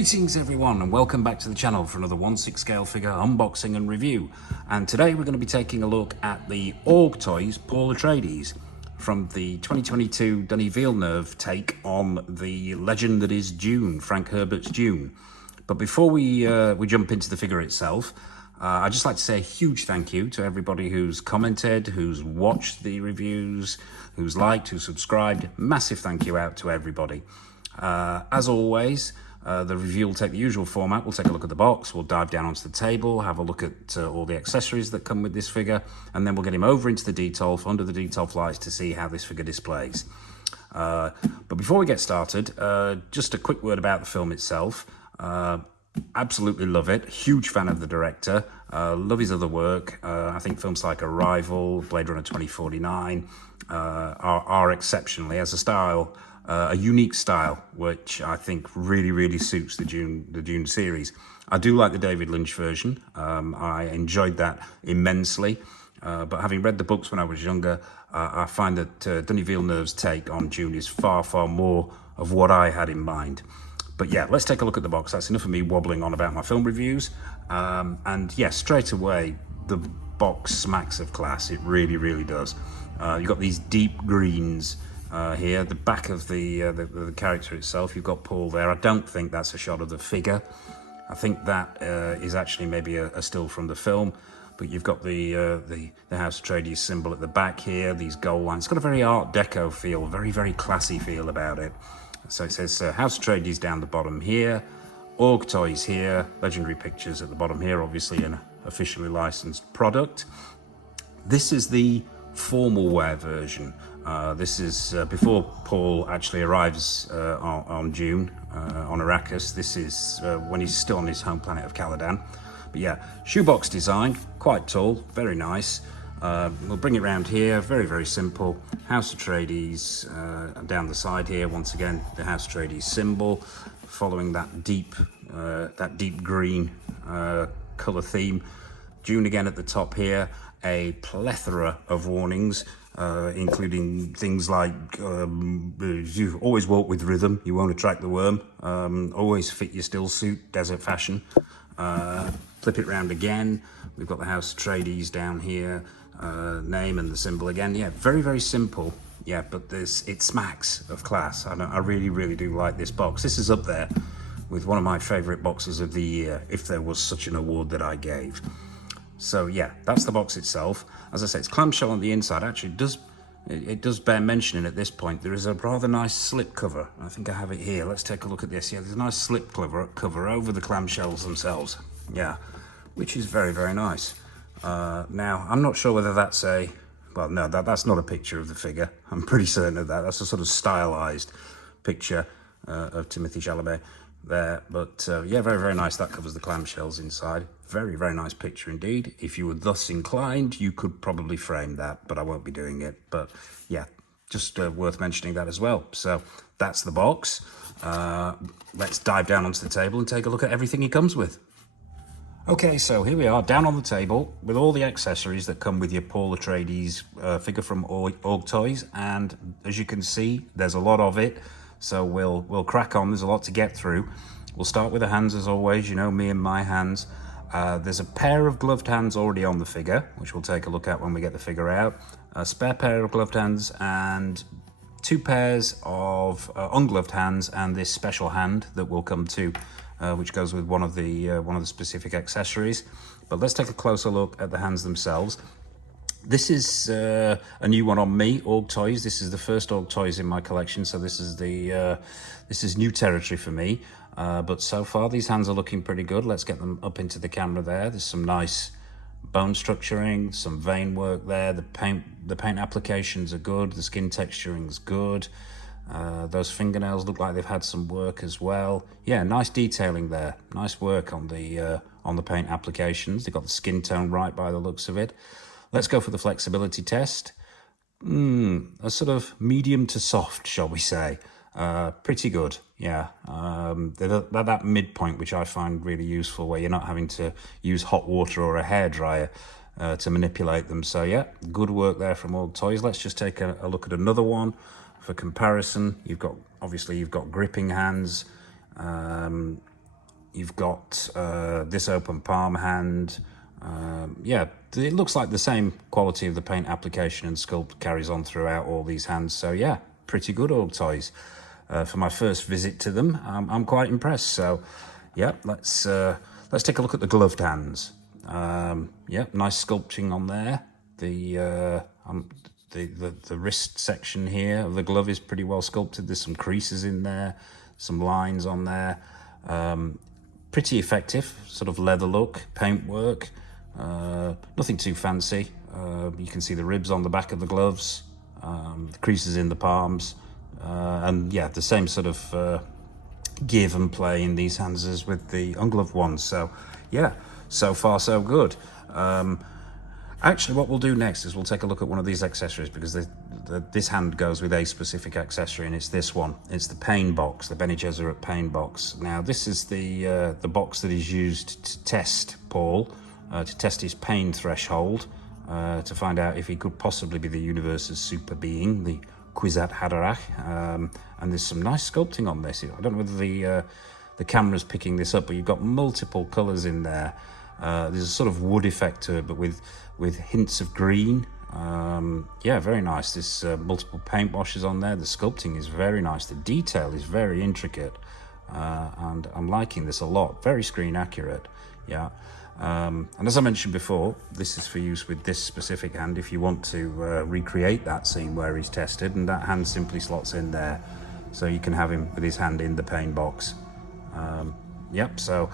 Greetings everyone and welcome back to the channel for another 1/6 scale figure unboxing and review. And today we're going to be taking a look at the AUG Toys Paul Atreides from the 2022 Denis Villeneuve take on the legend that is Dune, Frank Herbert's Dune. But before we jump into the figure itself, I'd just like to say a huge thank you to everybody who's commented, who's watched the reviews, who's liked, who's subscribed. Massive thank you out to everybody. As always, the review will take the usual format. We'll take a look at the box, we'll dive down onto the table, have a look at all the accessories that come with this figure, and then we'll get him over into the detail, under the detail flights to see how this figure displays. But before we get started, just a quick word about the film itself. Absolutely love it, huge fan of the director, love his other work. I think films like Arrival, Blade Runner 2049 are exceptionally, as a style, a unique style, which I think really suits the Dune series. I do like the David Lynch version. I enjoyed that immensely, but having read the books when I was younger, I find that Denis Villeneuve's take on Dune is far more of what I had in mind. But yeah, let's take a look at the box. That's enough of me wobbling on about my film reviews. And yeah, straight away, the box smacks of class. It really does. You've got these deep greens here, the back of the character itself. You've got Paul there. I don't think that's a shot of the figure. I think that is actually maybe a still from the film. But you've got the House Atreides symbol at the back here, these gold lines. It's got a very Art Deco feel, very classy feel about it. So it says House Atreides down the bottom here, AUG Toys here, Legendary Pictures at the bottom here, obviously an officially licensed product. This is the formal wear version. This is before Paul actually arrives on Dune, on Arrakis. This is when he's still on his home planet of Caladan. But yeah, shoebox design, quite tall, very nice. We'll bring it around here, very simple. House Atreides down the side here, once again the House Atreides symbol, following that deep green color theme. Dune again at the top here, a plethora of warnings, including things like you always walk with rhythm, you won't attract the worm, always fit your still suit, desert fashion. Flip it round again, we've got the House Atreides down here, name and the symbol again. Yeah, very simple. Yeah, but it smacks of class. I really do like this box. This is up there with one of my favorite boxes of the year, if there was such an award that I gave. So yeah, that's the box itself. As I say, it's clamshell on the inside. Actually, it does bear mentioning at this point, there is a rather nice slip cover. I think I have it here. Let's take a look at this. Yeah, there's a nice slip cover over the clamshells themselves. Yeah, which is very nice. Now, I'm not sure whether that's well, no, that's not a picture of the figure. I'm pretty certain of that. That's a sort of stylized picture of Timothée Chalamet there. But yeah, very nice. That covers the clamshells inside. Very nice picture indeed. If you were thus inclined, you could probably frame that, but I won't be doing it. But yeah, just worth mentioning that as well. So that's the box. Let's dive down onto the table and take a look at everything he comes with. Okay, so here we are, down on the table with all the accessories that come with your Paul Atreides figure from AUG Toys, and as you can see, there's a lot of it, so we'll crack on. There's a lot to get through. We'll start with the hands as always, you know me and my hands. There's a pair of gloved hands already on the figure, which we'll take a look at when we get the figure out. A spare pair of gloved hands and two pairs of ungloved hands, and this special hand that we'll come to, which goes with one of the specific accessories. But let's take a closer look at the hands themselves. This is a new one on me, AUG Toys. This is the first AUG Toys in my collection, so this is new territory for me. But so far these hands are looking pretty good. Let's get them up into the camera there. There's some nice bone structuring, some vein work there. The paint applications are good. The skin texturing's good. Those fingernails look like they've had some work as well. Yeah, nice detailing there. Nice work on the paint applications. They've got the skin tone right by the looks of it. Let's go for the flexibility test. A sort of medium to soft, shall we say. Pretty good, yeah. They're that midpoint, which I find really useful, where you're not having to use hot water or a hairdryer to manipulate them. So yeah, good work there from AUG Toys. Let's just take a look at another one for comparison. You've got gripping hands. you've got this open palm hand. Yeah, it looks like the same quality of the paint application and sculpt carries on throughout all these hands. So yeah, pretty good AUG Toys. For my first visit to them, I'm quite impressed. So yeah, let's take a look at the gloved hands. Yeah, nice sculpting on there. The wrist section here of the glove is pretty well sculpted. There's some creases in there, some lines on there. Pretty effective, sort of leather look, paint work. Nothing too fancy. You can see the ribs on the back of the gloves, the creases in the palms, and yeah, the same sort of give and play in these hands as with the ungloved ones. So yeah, so far so good. Actually, what we'll do next is we'll take a look at one of these accessories, because this hand goes with a specific accessory, and it's this one. It's the pain box, the Bene Gesserit pain box. Now, this is the box that is used to test Paul, to test his pain threshold, to find out if he could possibly be the universe's super being, the Kwisatz Haderach. And there's some nice sculpting on this. I don't know whether the camera's picking this up, but you've got multiple colours in there. There's a sort of wood effect to it, but with hints of green. Yeah, very nice. There's multiple paint washes on there. The sculpting is very nice. The detail is very intricate, and I'm liking this a lot. Very screen accurate. Yeah. And as I mentioned before, this is for use with this specific hand if you want to recreate that scene where he's tested, and that hand simply slots in there, so you can have him with his hand in the pain box. Yep, so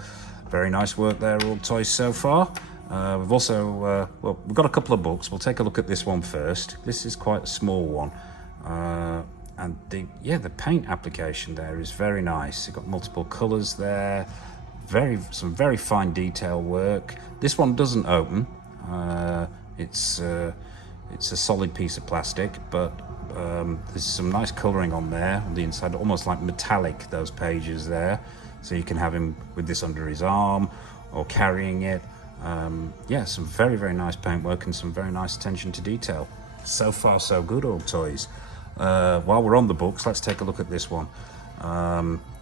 very nice work there, AUG Toys, so far. We've also, well, we've got a couple of books. We'll take a look at this one first. This is quite a small one. And the paint application there is very nice. You've got multiple colours there. Some very fine detail work. This one doesn't open. It's a solid piece of plastic, but there's some nice colouring on there on the inside, almost like metallic, those pages there. So you can have him with this under his arm or carrying it. Yeah, some very, very nice paintwork and some very nice attention to detail. So far, so good, AUG Toys. While we're on the books, let's take a look at this one.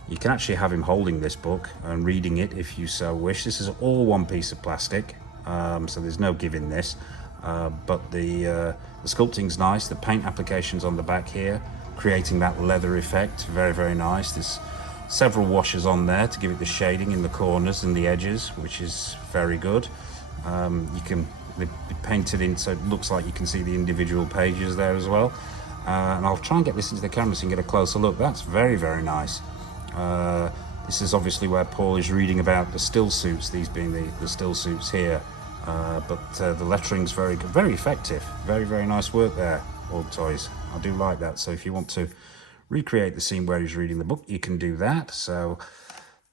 You can actually have him holding this book and reading it if you so wish. This is all one piece of plastic, so there's no give in this. But the sculpting's nice. The paint application's on the back here, creating that leather effect. Very, very nice. There's several washes on there to give it the shading in the corners and the edges, which is very good. You can be painted in so it looks like you can see the individual pages there as well. And I'll try and get this into the camera so you can get a closer look. That's very, very nice. This is obviously where Paul is reading about the still suits, these being the still suits here. But the lettering's very good, very effective. Very, very nice work there, AUG Toys. I do like that. So if you want to recreate the scene where he's reading the book, you can do that. So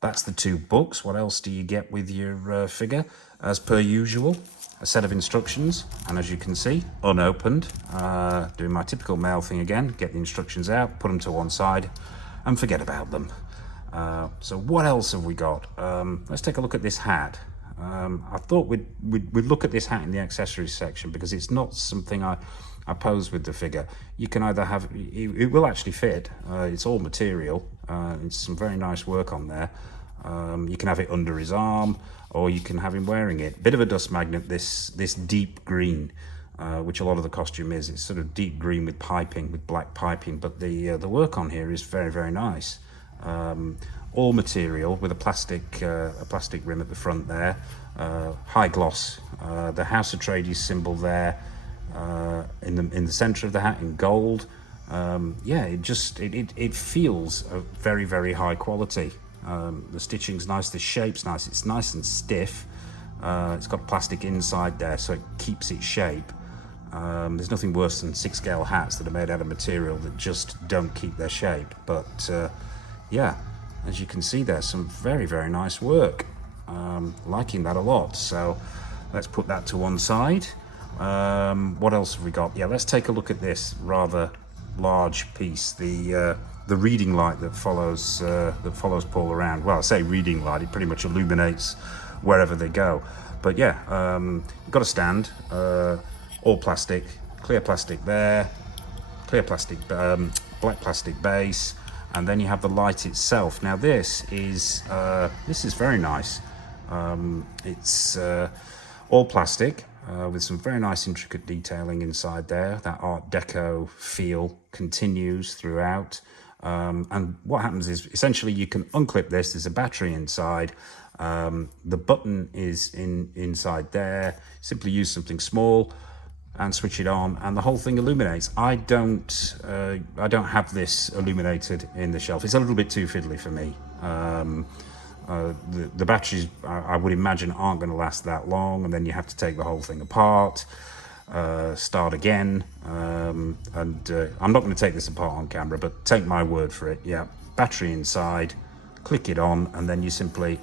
that's the two books. What else do you get with your figure? As per usual, a set of instructions, and as you can see, unopened. Doing my typical mail thing again, get the instructions out, put them to one side, and forget about them. So what else have we got? Let's take a look at this hat. I thought we'd look at this hat in the accessories section, because it's not something I pose with the figure. You can either have, it will actually fit, it's all material, it's some very nice work on there. You can have it under his arm, or you can have him wearing it. Bit of a dust magnet, this deep green, which a lot of the costume is. It's sort of deep green with piping, with black piping, but the work on here is very, very nice. All material with a plastic rim at the front there, high gloss. The House Atreides symbol there, in the center of the hat in gold. Yeah, it feels a very, very high quality. The stitching's nice, the shape's nice, it's nice and stiff. It's got plastic inside there, so it keeps its shape. There's nothing worse than 6-scale hats that are made out of material that just don't keep their shape. But yeah, as you can see, there's some very, very nice work. Liking that a lot. So let's put that to one side. What else have we got? Yeah, let's take a look at this rather large piece, the reading light that follows Paul around. Well, I say reading light, it pretty much illuminates wherever they go. But yeah, got a stand, all plastic, clear plastic there, clear plastic, black plastic base. and then you have the light itself. Now this is very nice. It's all plastic with some very nice intricate detailing inside there. That Art Deco feel continues throughout. And what happens is essentially you can unclip this. There's a battery inside. The button is inside there. Simply use something small and switch it on, and the whole thing illuminates. I don't have this illuminated in the shelf. It's a little bit too fiddly for me. The batteries, I would imagine, aren't going to last that long, and then you have to take the whole thing apart, start again, and I'm not going to take this apart on camera, but take my word for it. Yeah, battery inside, click it on, and then you simply,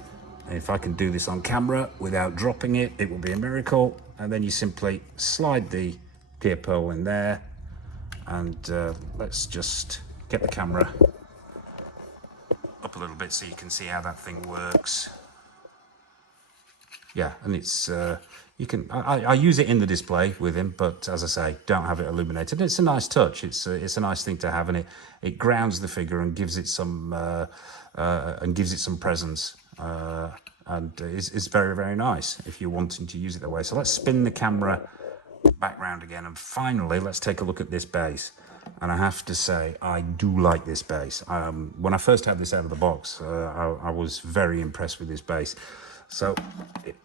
if I can do this on camera without dropping it, it will be a miracle. And then you simply slide the gear pearl in there, and let's just get the camera up a little bit so you can see how that thing works. Yeah, and it's you can. I use it in the display with him, but as I say, don't have it illuminated. It's a nice touch. It's a nice thing to have, and it grounds the figure and gives it some presence. And it's very, very nice if you're wanting to use it that way. So let's spin the camera back round again, and finally let's take a look at this base. And I have to say, I do like this base. When I first had this out of the box, I was very impressed with this base. So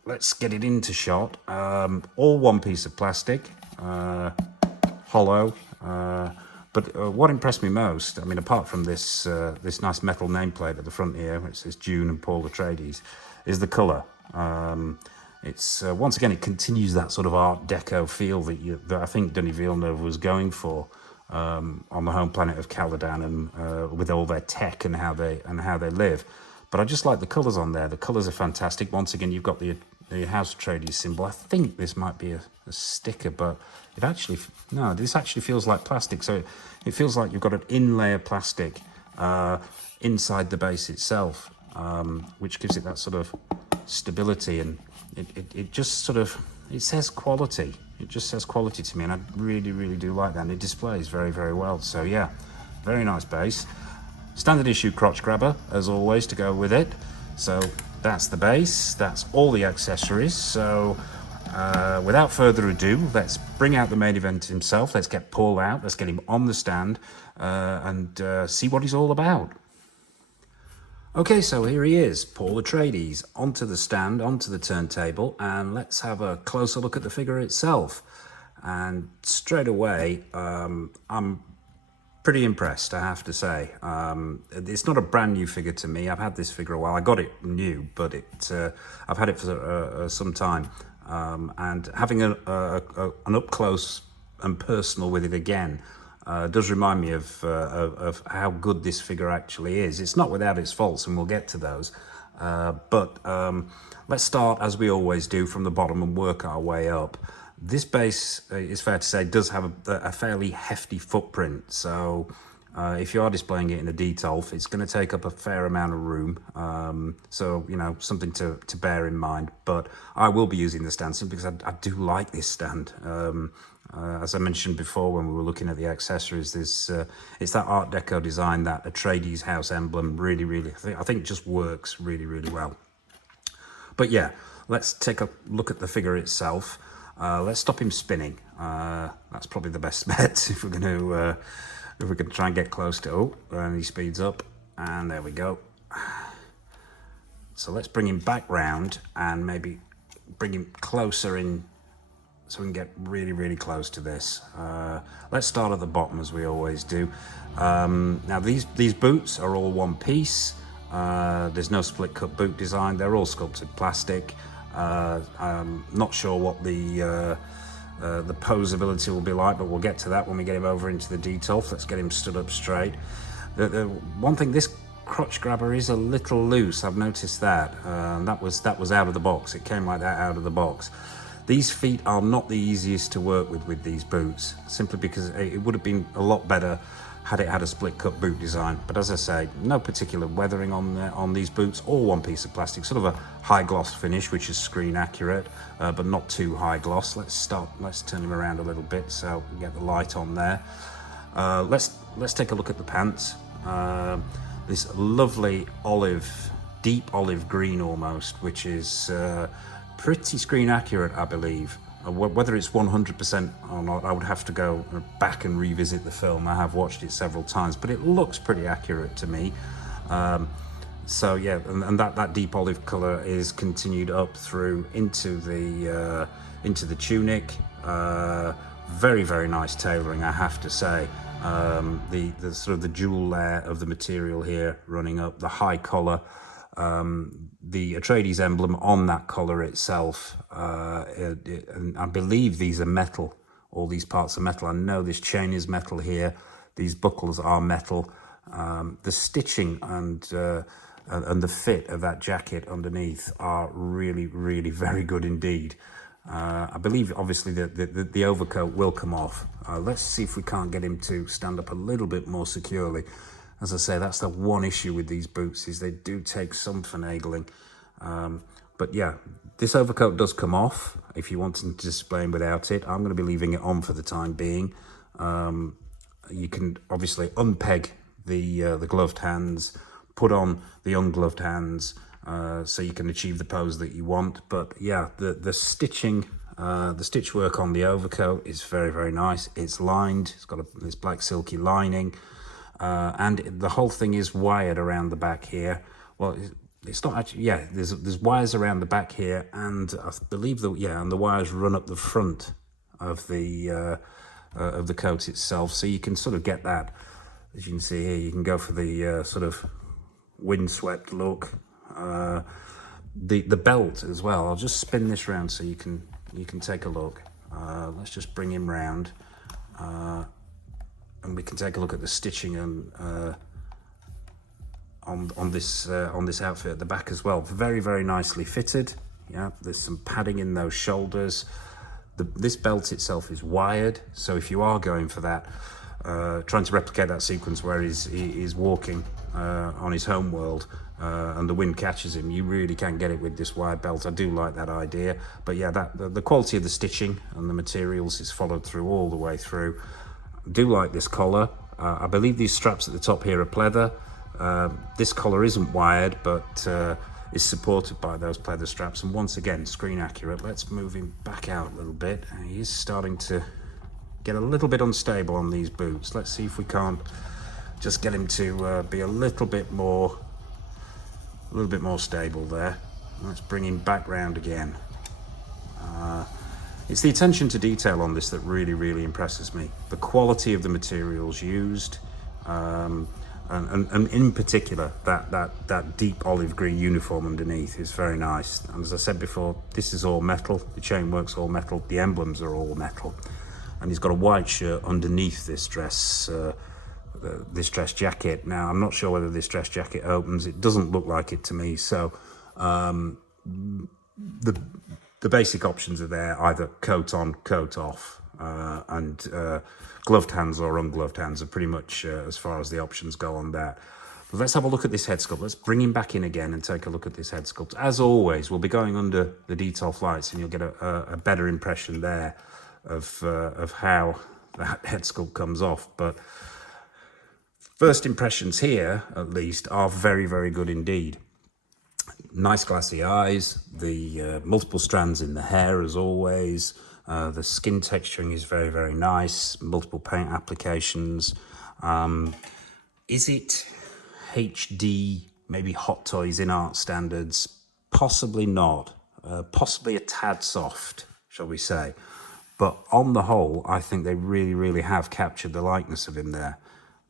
let's get it into shot. All one piece of plastic, hollow. But what impressed me most, I mean, apart from this this nice metal nameplate at the front here, which says DUNE and Paul Atreides, is the colour. It's once again, it continues that sort of Art Deco feel that I think Denis Villeneuve was going for on the home planet of Caladan, and with all their tech and how they live. But I just like the colours on there. The colours are fantastic. Once again, you've got the House Atreides symbol. I think this might be a sticker, but this actually feels like plastic. So it feels like you've got an inlay of plastic inside the base itself, which gives it that sort of stability, and it just sort of, it says quality. It just says quality to me, and I really, really do like that. And it displays very, very well. So yeah, very nice base. Standard issue crotch grabber, as always, to go with it. So that's the base, that's all the accessories. So without further ado, let's bring out the main event himself. Let's get Paul out, let's get him on the stand and see what he's all about. Okay, so here he is, Paul Atreides, onto the stand, onto the turntable, and let's have a closer look at the figure itself. And straight away, I'm pretty impressed, I have to say. It's not a brand new figure to me. I've had this figure a while. I got it new, but I've had it for some time. And having an up close and personal with it again does remind me of how good this figure actually is. It's not without its faults, and we'll get to those. But let's start, as we always do, from the bottom and work our way up. This base, it's fair to say, does have a fairly hefty footprint. So if you are displaying it in a detolf, it's going to take up a fair amount of room. So, you know, something to bear in mind. But I will be using the stand simply because I do like this stand. As I mentioned before when we were looking at the accessories, it's that Art Deco design, that Atreides house emblem, really, I think just works really, really well. But yeah, let's take a look at the figure itself. Let's stop him spinning. That's probably the best bet if we're going to try and get close to. Oh, and he speeds up, and there we go. So let's bring him back round and maybe bring him closer in, so we can get really, really close to this. Let's start at the bottom, as we always do. Now these boots are all one piece. There's no split cut boot design. They're all sculpted plastic. I'm not sure what the posability will be like, but we'll get to that when we get him over into the detolf. Let's get him stood up straight. The one thing, this crotch grabber is a little loose. I've noticed that. That was out of the box. It came like that out of the box. These feet are not the easiest to work with these boots, simply because it would have been a lot better had it had a split cut boot design. But as I say, no particular weathering on these boots, all one piece of plastic, sort of a high gloss finish, which is screen accurate, but not too high gloss. Let's turn him around a little bit so we get the light on there. Let's take a look at the pants. This lovely olive, deep olive green almost, which is pretty screen accurate, I believe. Whether it's 100% or not, I would have to go back and revisit the film. I have watched it several times, but it looks pretty accurate to me. So yeah, and that deep olive color is continued up through into the tunic. Very, very nice tailoring, I have to say. The sort of the jewel layer of the material here running up, the high collar, the Atreides emblem on that collar itself. And I believe these are metal. All these parts are metal. I know this chain is metal here. These buckles are metal. The stitching and the fit of that jacket underneath are really, really very good indeed. I believe, obviously, the overcoat will come off. Let's see if we can't get him to stand up a little bit more securely. As I say, that's the one issue with these boots, is they do take some finagling. But yeah, this overcoat does come off if you want to display him without it. I'm going to be leaving it on for the time being. You can obviously unpeg the gloved hands, put on the ungloved hands, so you can achieve the pose that you want. But yeah, the stitching, the stitch work on the overcoat is very, very nice. It's lined, it's got this black silky lining, and the whole thing is wired around the back here. Well, it's not actually, yeah, there's wires around the back here, and I believe and the wires run up the front of the coat itself, so you can sort of get that. As you can see here, you can go for the sort of windswept look. The belt as well. I'll just spin this round so you can take a look. Let's just bring him round, and we can take a look at the stitching and on this outfit at the back as well. Very, very nicely fitted. Yeah, there's some padding in those shoulders. This belt itself is wired, so if you are going for that, trying to replicate that sequence where he's walking on his home world, and the wind catches him, you really can get it with this wide belt. I do like that idea. But yeah, the quality of the stitching and the materials is followed through all the way through. I do like this collar. I believe these straps at the top here are pleather. This collar isn't wired, but is supported by those pleather straps, and once again, screen accurate. Let's move him back out a little bit. He's starting to get a little bit unstable on these boots. Let's see if we can't just get him to be a little bit more stable there. Let's bring him back round again. It's the attention to detail on this that really, really impresses me. The quality of the materials used, and in particular, that deep olive green uniform underneath is very nice. And as I said before, this is all metal. The chainwork's all metal. The emblems are all metal. And he's got a white shirt underneath this dress jacket. Now, I'm not sure whether this dress jacket opens. It doesn't look like it to me. So the basic options are there, either coat on, coat off, and gloved hands or ungloved hands are pretty much as far as the options go on that. But let's have a look at this head sculpt. Let's bring him back in again and take a look at this head sculpt. As always, we'll be going under the detail flights, and you'll get a better impression there of how that head sculpt comes off. But first impressions here, at least, are very, very good indeed. Nice glassy eyes, the multiple strands in the hair as always. The skin texturing is very, very nice. Multiple paint applications. Is it HD, maybe Hot Toys in art standards? Possibly not. Possibly a tad soft, shall we say. But on the whole, I think they really, really have captured the likeness of him there.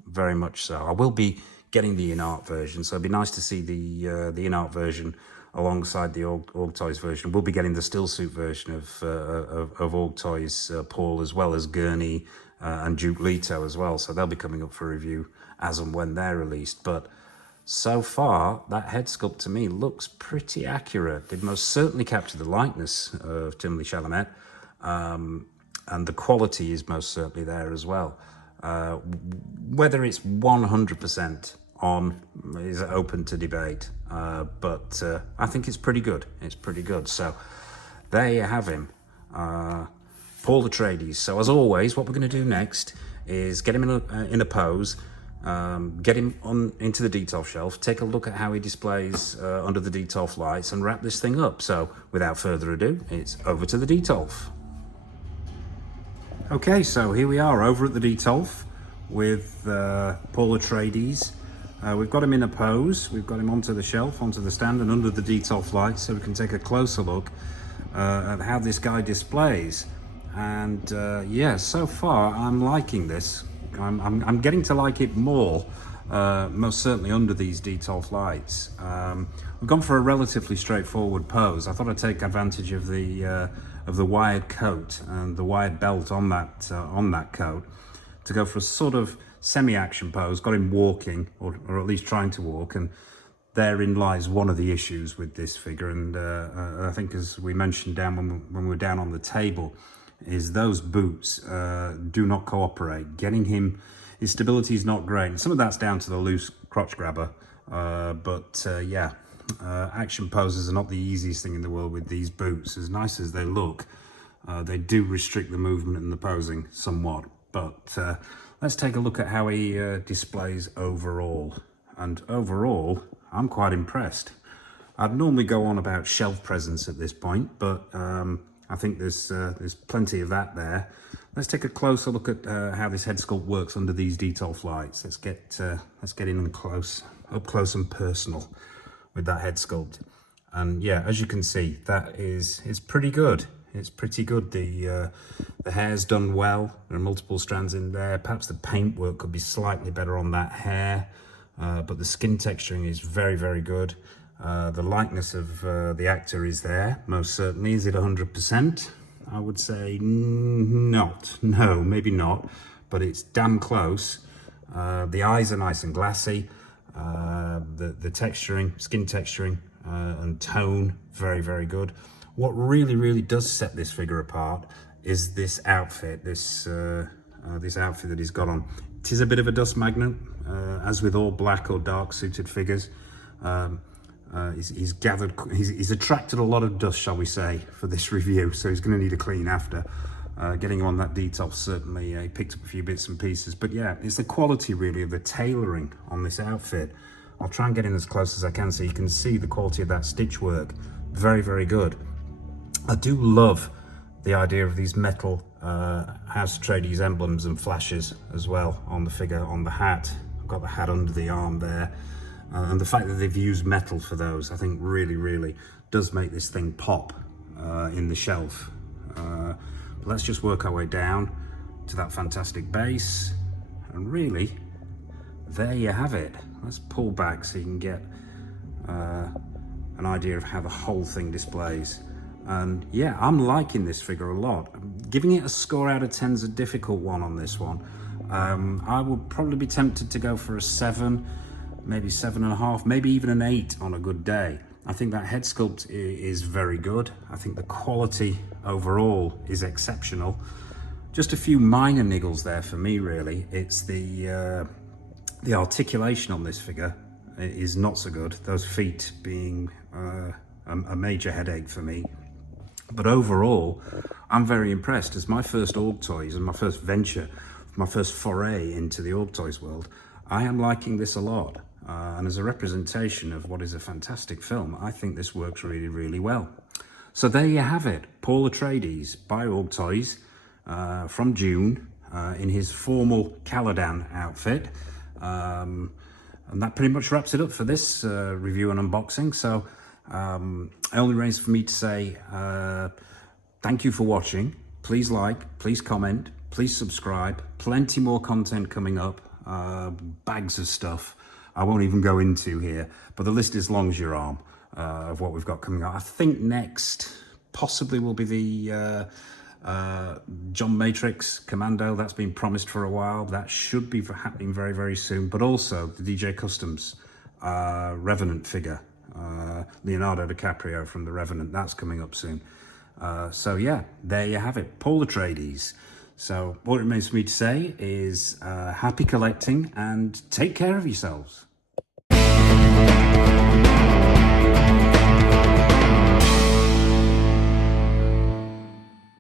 Very much so. I will be getting the in-art version, so it'd be nice to see the in-art version alongside the AUG Toys version. We'll be getting the still suit version of AUG Toys Paul, as well as Gurney and Duke Leto as well. So they'll be coming up for review as and when they're released. But so far, that head sculpt to me looks pretty accurate. It most certainly captured the likeness of Timothée Chalamet, and the quality is most certainly there as well. Whether it's 100% on is open to debate, but I think it's pretty good. It's pretty good. So there you have him, Paul Atreides. So as always, what we're going to do next is get him in a pose, get him on into the Detolf shelf, take a look at how he displays under the Detolf lights, and wrap this thing up. So without further ado, it's over to the Detolf. Okay, so here we are over at the Detolf with Paul Atreides. We've got him in a pose, we've got him onto the shelf, onto the stand and under the Detolf lights, so we can take a closer look at how this guy displays. And yeah, so far I'm liking this. I'm getting to like it more, most certainly under these Detolf lights. We've gone for a relatively straightforward pose. I thought I'd take advantage of the wired coat and the wired belt on that coat to go for a sort of semi-action pose. Got him walking, or at least trying to walk, and therein lies one of the issues with this figure. And I think, as we mentioned down when we were down on the table, is those boots do not cooperate. Getting him, his stability is not great. And some of that's down to the loose crotch grabber, but yeah, action poses are not the easiest thing in the world with these boots. As nice as they look, they do restrict the movement and the posing somewhat. But let's take a look at how he displays overall. And overall, I'm quite impressed. I'd normally go on about shelf presence at this point, but I think there's plenty of that there. Let's take a closer look at how this head sculpt works under these Detolf lights. Let's get in up close and personal with that head sculpt. And yeah, as you can see, that is pretty good. It's pretty good. The hair's done well. There are multiple strands in there. Perhaps the paintwork could be slightly better on that hair, but the skin texturing is very, very good. The likeness of the actor is there, most certainly. Is it 100%? I would say not. No, maybe not, but it's damn close. The eyes are nice and glassy. The texturing, skin texturing and tone, very, very good. What really, really does set this figure apart is this outfit, this outfit that he's got on. It is a bit of a dust magnet, as with all black or dark suited figures. He's attracted a lot of dust, shall we say, for this review, so he's going to need a clean after. Getting him on that Detolf, certainly he picked up a few bits and pieces, but yeah, it's the quality really of the tailoring on this outfit. I'll try and get in as close as I can so you can see the quality of that stitch work. Very, very good. I do love the idea of these metal House Atreides emblems and flashes as well on the figure, on the hat. I've got the hat under the arm there. And the fact that they've used metal for those, I think really, really does make this thing pop in the shelf. But let's just work our way down to that fantastic base. And really, there you have it. Let's pull back so you can get an idea of how the whole thing displays. And yeah, I'm liking this figure a lot. Giving it a score out of 10 is a difficult one on this one. I would probably be tempted to go for a 7, maybe 7.5, maybe even an 8 on a good day. I think that head sculpt is very good. I think the quality overall is exceptional. Just a few minor niggles there for me, really. It's the articulation on this figure is not so good. Those feet being a major headache for me. But overall, I'm very impressed. As my first AUG Toys and my first venture, my first foray into the AUG Toys world, I am liking this a lot. And as a representation of what is a fantastic film, I think this works really, really well. So there you have it. Paul Atreides by AUG Toys from DUNE in his formal Caladan outfit. And that pretty much wraps it up for this review and unboxing. So it only remains for me to say thank you for watching. Please like, please comment, please subscribe. Plenty more content coming up, bags of stuff I won't even go into here, but the list is long as your arm of what we've got coming up. I think next possibly will be the John Matrix Commando. That's been promised for a while. That should be happening very, very soon, but also the DJ Customs Revenant figure. Leonardo DiCaprio from The Revenant, that's coming up soon. So yeah, there you have it, Paul Atreides. So what it remains for me to say is happy collecting and take care of yourselves.